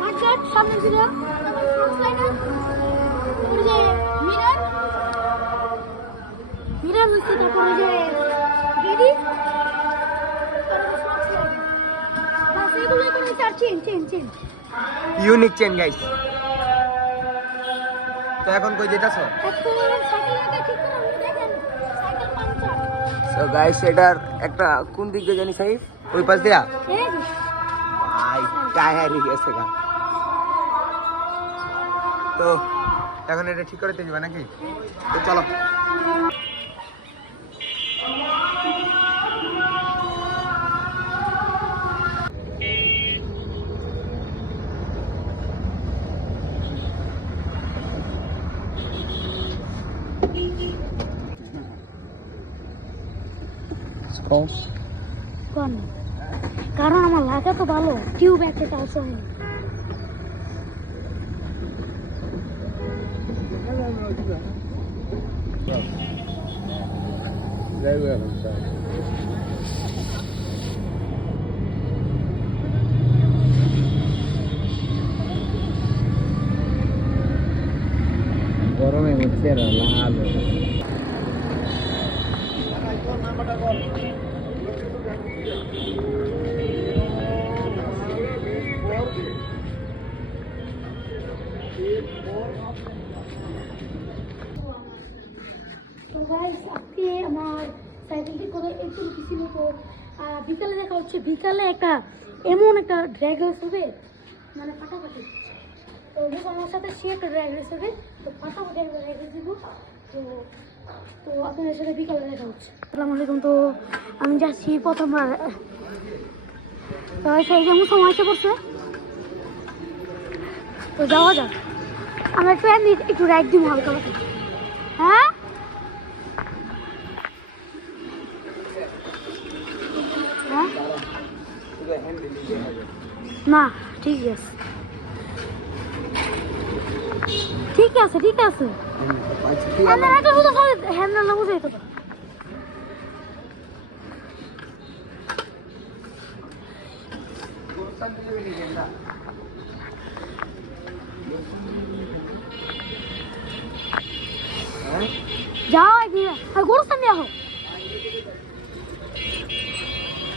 Market সামনে ছিল mirror হচ্ছে তারপরে যে ready chain unique chain guys. তো এখন কই যেতেছো? সো গাইস এটার একটা কোন দিক দিয়ে জানি সাইজ ওই পাশ দিয়া ভাই টায়ার গেছে গা। তো এখন এটা ঠিক করতে যাবে নাকি? তো চলো। কারণ আমার লাগা তো ভালো টিউব একটা টাচ হয় গরমে হচ্ছে লাল আজকে আমার সাইকেলটি করে একটু ছিল তো বিকালে দেখা হচ্ছে বিকালে একটা এমন একটা ড্র্যাগ রেস হবে মানে ফাটাফাটি তো আমার সাথে সে একটা ড্র্যাগ রেস হবে তো ফাটাফাটি একটা ড্র্যাগ রেস দিব তো তো আপনাদের সাথে বিকালে দেখা হচ্ছে। আসসালামু আলাইকুম। তো আমি যাচ্ছি প্রথমবার সেই যেমন সময় এসে পড়ছে তো যাওয়া যাক। আমরা একটু রাইড দিব হালকা হালকা। হ্যাঁ না ঠিক আছে ঠিক আছে ঠিক আছে হ্যান্ডেল না বুঝে তো যাও গোরস্থান দেওয়া হোক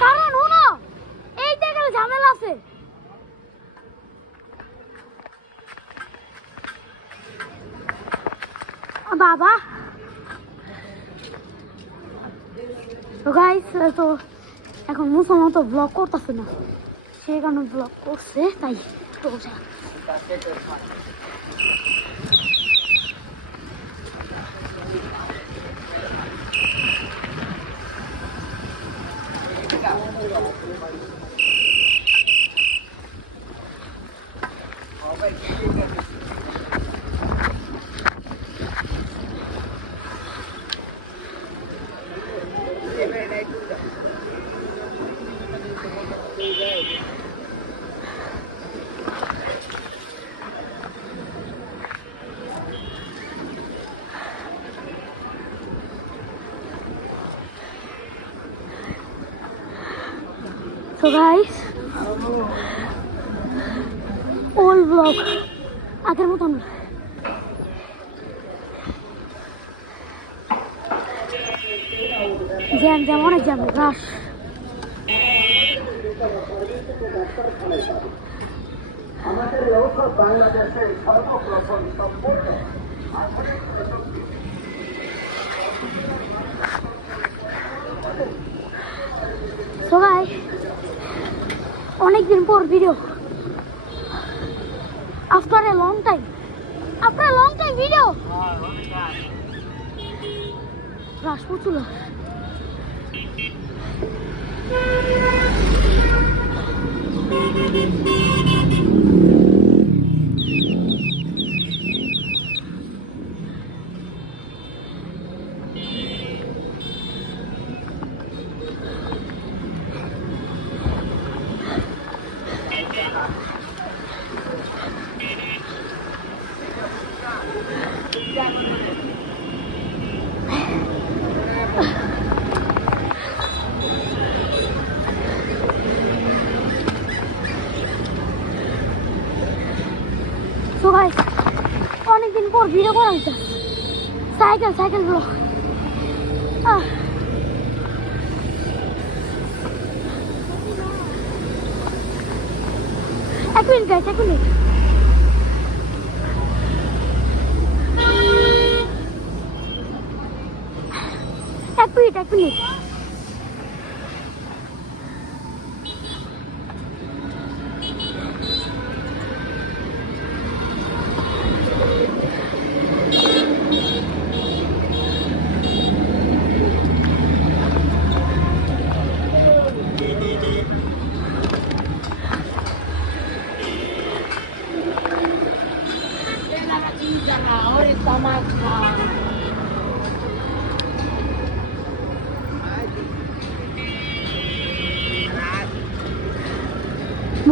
কারণ শুনো এইটা গেলে ঝামেলা আছে। বাবা তো গাইস তো এখন মুসলমান তো ব্লগ করতেছে না সেই কারণে ব্লগ করছে তাই তো So guys, all vlog আগের মতন জ্যাম অনেক জ্যাম রাশ আমাদের লক্ষ্য বাংলাদেশের সর্বপ্রথম সম্পূর্ণ সবাই অনেকদিন পর video after a long time video রাসপুতুলা পর ভিডিও করা হইতা সাইকেল ব্লগ এক মিনিট গাইস এক মিনিট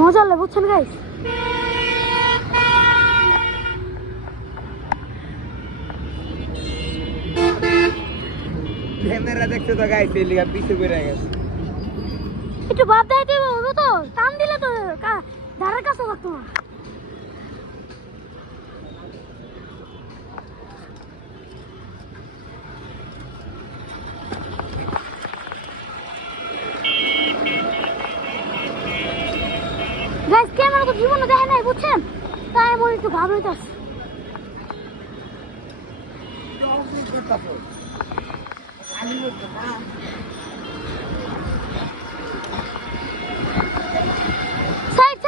মজা লাগে বুঝছেন গাইস ক্যামেরা দেখতে তো গাইস এই লিগা পিছে পড়ে গেছে একটু বাদ দাইতে হবে তো টান দিলে তো ধারের কাছে লাগতো না গাইস ক্যামেরা তো জীবনে দেখে নাই বুঝছেন তাই আমার একটু ভাব হইতাছে সাইড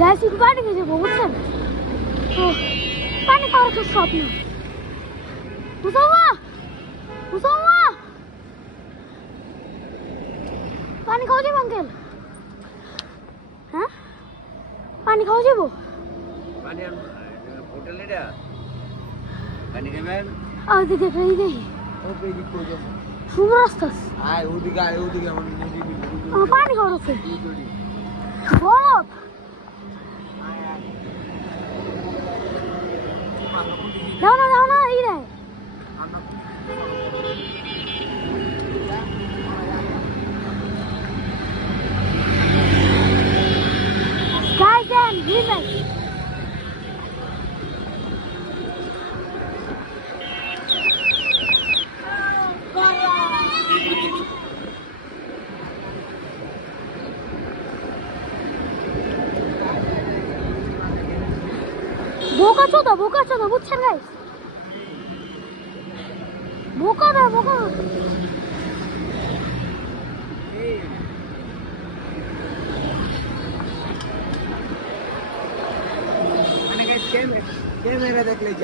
গাইস একটু পানি খেয়ে যাবো বুঝছেন তো পানি খাওয়ার তো স্বপ্ন মুসাম্মা পানি খাওয়া যাবো আঙ্কেল হ্যাঁ পানি খাওয়া যাবো পানি হোটেল এটা পানি খাবেন ওদিকে দেখি ওকে দিক করে যাবো সুন্দর রাস্তা ওদিকে আমার পানি খাওয়ার আছে বলত যাও না এই রে guys and women বোকা চোদা বুঝছেন গাইস বোকা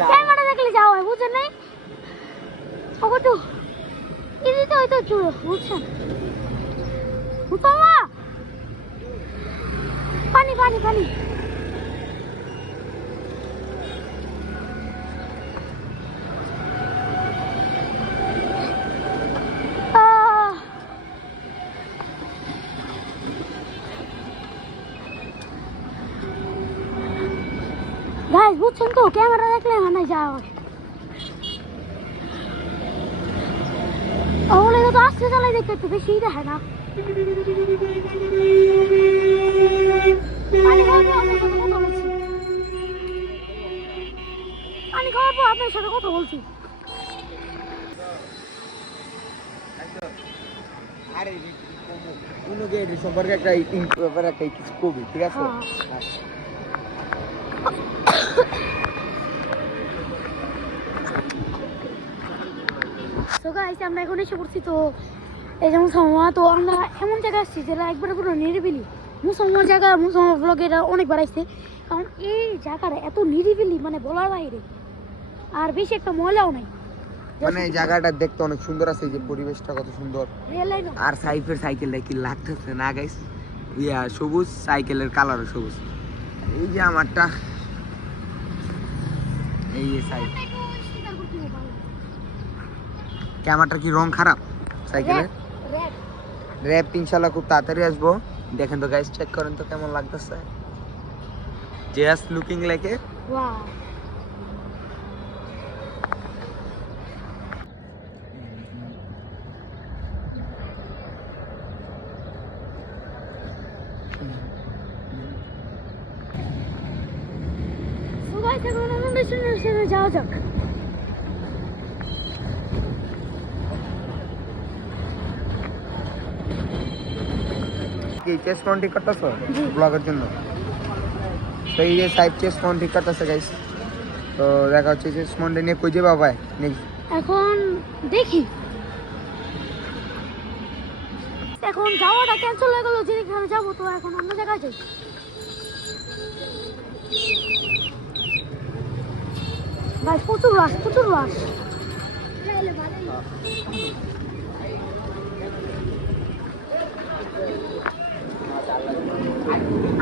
ক্যামেরা দেখলে যাও বুঝছেন নাই ওগো এদিকে হয়তো চুরো বুঝছেন মুসাম্মা পানি গাইস বুঝছেন তো ক্যামেরা দেখলে না যাও ওগুলো তো আস্তে চালাই দেখতে একটু বেশি দেখে না পানি খাওয়ার পর আপনার সাথে কথা বলছি আরে কোনো গেট সম্পর্কে একটা কিছু কবি ঠিক আছে তো গাইস আমরা এখন এসে পড়ছি তো এই যে মুসাম্মা তো আমরা এমন জায়গায় আসছি যেটা একবারে পুরো নিরিবিলি মুসাম্মার জায়গা মুসাম্মা ব্লগে এটা অনেকবার আসছে কারণ এই জায়গাটা এত নিরিবিলি মানে বলার বাইরে, আর বেশি একটা ময়লাও নাই। মানে এই জায়গাটা দেখতে অনেক সুন্দর আছে, এই যে পরিবেশটা কত সুন্দর। আর সাইফের সাইকেলটা কি লাগতেছে না গাইস, ইয়া সবুজ, সাইকেলের কালারও সবুজ। এই যে আমারটা, এই যে সাইড ক্যামেরাটার কি রং খারাপ সাইকেলের? র‍্যাপ ইনশাআল্লাহ খুব তাড়াতাড়ি আসবো। দেখেন তো গাইস, চেক করেন তো কেমন লাগতেছে। Just looking like a wow. সবাই এখন আমাদের সাথে যাওয়া যাক। কি চেস্ট মাউন্ট ঠিক করতেছো ব্লগের জন্য? তো এই যে সাইড চেস্ট মাউন্ট ঠিক করতেছে গাইস। তো দেখা হচ্ছে চেস্ট মাউন্ট নিয়ে কই যাবা ভাই নেক্সট? এখন দেখি, এখন যাওয়াটা ক্যান্সেল হয়ে গেল, যেখানে যাবো তো এখন অন্য জায়গায় যাই। ভাই প্রচুর রাশ, প্রচুর রাশ।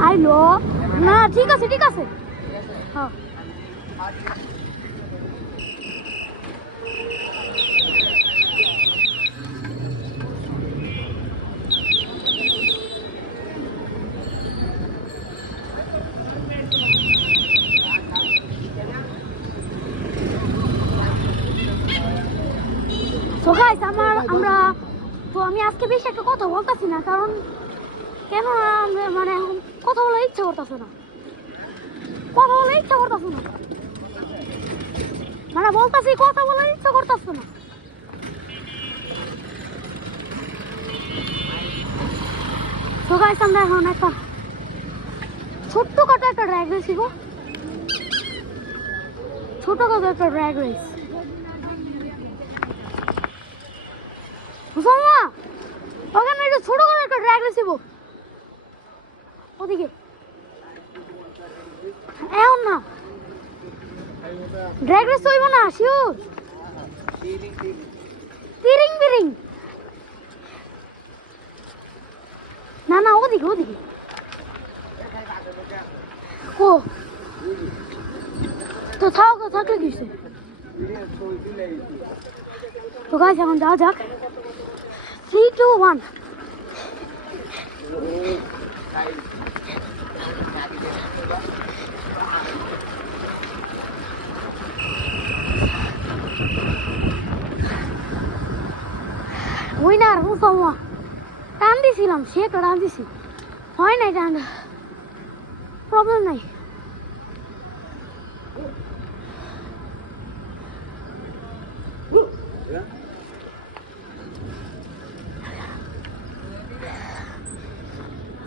আইলো না, ঠিক আছে ঠিক আছে। হ্যাঁ তো গাইস আমি আজকে বেশি একটা কথা বলতেছি না, কারণ কেন মানে এখন কথা বলার ইচ্ছা করতেছে না, মানে বলতেছি কথা বলার ইচ্ছা করতেছে না। তো গাইস আমরা এখন একটা ছোট্টখাটো একটা ড্র্যাগ রেস দিব, ছোটখাটো একটা ড্র্যাগ রেস। ওখানে একটা ছোটখাটো একটা ড্র্যাগ রেস দিব, ওদিকে এখন না ড্র্যাগ রেস হইব না, শিওর তিরিং বিরিং না না, ওদিকে ও তো থাকলে কিছু। তো গাইস এখন যাওয়া যাক, 3, 2, 1। উইনার হুসামা টান দিছিলাম, সে একটা টান দিছি, হয় নাই টান, প্রবলেম নাই।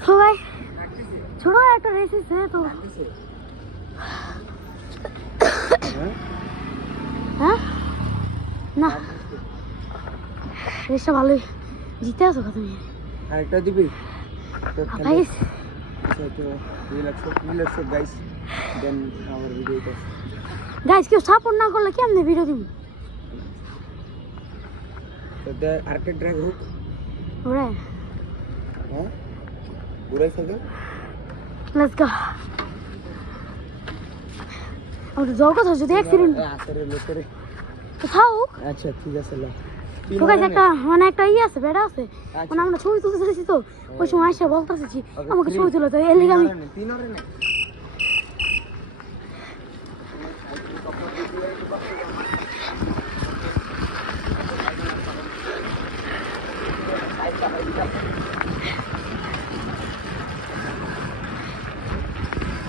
সবাই ছোট একটা রেস আছে তো, হ্যাঁ না রেসটা ভালোই, জিতে আছো তুমি। আরেকটা দিবি গাইস? গাইস কেউ সাপোর্ট না করলে কেমনে ভিডিও দিব? আরেকটা ড্র্যাগ হোক, ওরে হ্যাঁ ঘুরাই সাইকেল, লেটস গো। আমাদের যাওয়ার কথা, যদি অ্যাক্সিডেন্ট কোথাও। আচ্ছা ঠিক আছে। তো গাইস একটা মানে একটা ইয়ে আছে, বেড়া আছে, মানে আমরা ছবি তুলতেছি তো ওই সময় এসে বলতেছি আমাকে ছবি তুলো, তো এর লিগে আমি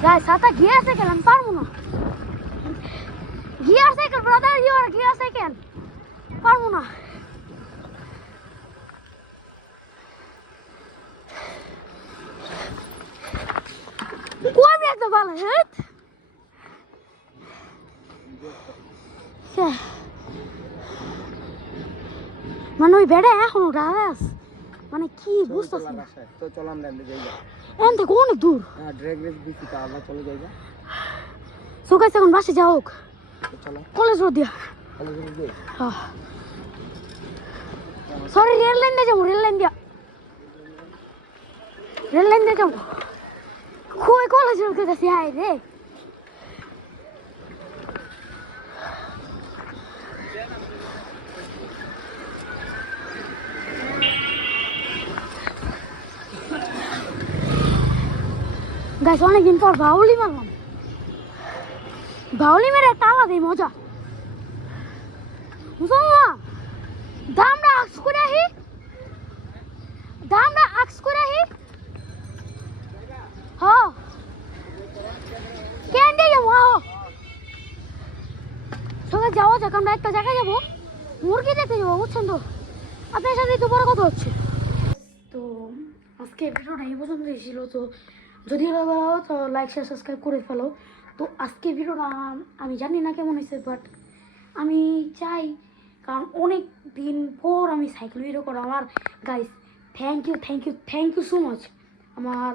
গাইস সাথে গিয়ার সাইকেল আমি পারবো না, gear cycle brother, your gear cycle পারবো না। কই ব্যাগ তো ভালো হেট মানে ওই বেড়ে এখনো রাস, মানে কি বুঝতেছ না। তো চলাম না, এখান থেকে অনেক দূর। ড্র্যাগ রেস দিছি তো আবার চলে যাইবা। সো গাইস এখন বাসে যাও চলো কলেজ রোড দিয়া। কলেজ রোড দিয়ে। হ্যাঁ সরি রেল লাইন দিয়ে যাবো, রেল লাইন দিয়ে যাবো। খুবই কলেজ রোড কাছে আয় রে। গাইস অনেকদিন পর বাউলি মারলাম। বাউলি মেরে একটা আলাদাই মজা। মুসলমান দামরা আক্স করে আহি, হ্যাঁ কেন দিয়ে যাবো? সবাই যাওয়া যাক, আমরা একটা জায়গায় যাবো, মুরগি দেখতে যাবো, বুঝছেন তো? আপনার সাথে তো বড় কথা হচ্ছে। তো আজকে ভিডিওটা এই পর্যন্তই ছিল। তো যদি ভালো লাগে তো লাইক শেয়ার সাবস্ক্রাইব করে ফেলো। তো আজকে ভিডিওটা আমি জানি না কেমন হয়েছে, বাট আমি চাই, কারণ অনেক দিন পর আমি সাইকেল ভিডিও করা। আমার guys thank you so much. আমার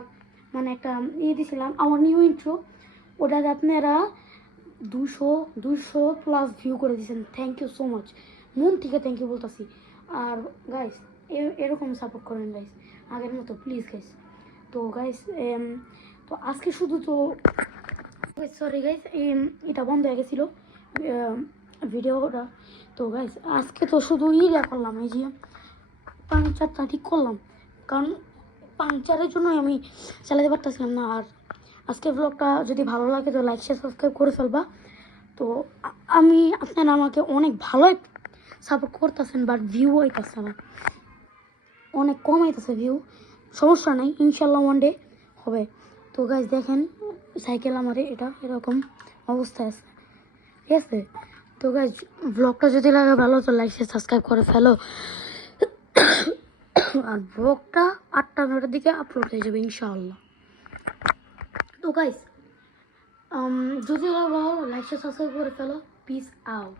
মানে একটা দিয়েছিলাম আমার নিউ ইন্ট্রো, ওটাতে আপনারা 200 প্লাস ভিউ করে দিয়েছেন। থ্যাংক ইউ সো মাচ, মন থেকে থ্যাংক ইউ বলতেছি। আর গাইস এরকম সাপোর্ট করেন গাইস আগের মতো, প্লিজ গাইস। তো গাইস তো আজকে শুধু তো সরি গাইস এটা বন্ধ হয়ে গেছিলো ভিডিওটা। তো গাইস আজকে তো শুধু করলাম, এই যে পাংচারটা ঠিক করলাম, কারণ পাংচারের জন্যই আমি চালাতে পারতেছিলাম না। আর আজকের ব্লগটা যদি ভালো লাগে তো লাইক শেয়ার সাবস্ক্রাইব করে ফেলবা। তো আপনারা আমাকে অনেক ভালোই সাপোর্ট করতেছেন, বাট ভিউ হইতেছে না, অনেক কম হইতেছে ভিউ। সমস্যা নেই, ইনশাল্লাহ ওয়ান ডে হবে। তো গাইজ দেখেন সাইকেল আমার এটা এরকম অবস্থায় আছে, ঠিক আছে? তো গাইজ ব্লগটা যদি লাগে ভালো তো লাইক শেয়ার সাবস্ক্রাইব করে ফেলো। আর ব্লগটা 8টা-9টার দিকে আপলোড হয়ে যাবে ইনশাআল্লাহ। তো গাইজ যদি ভালো লাইক শেয়ার সাবস্ক্রাইব করে ফেলো। Piece out.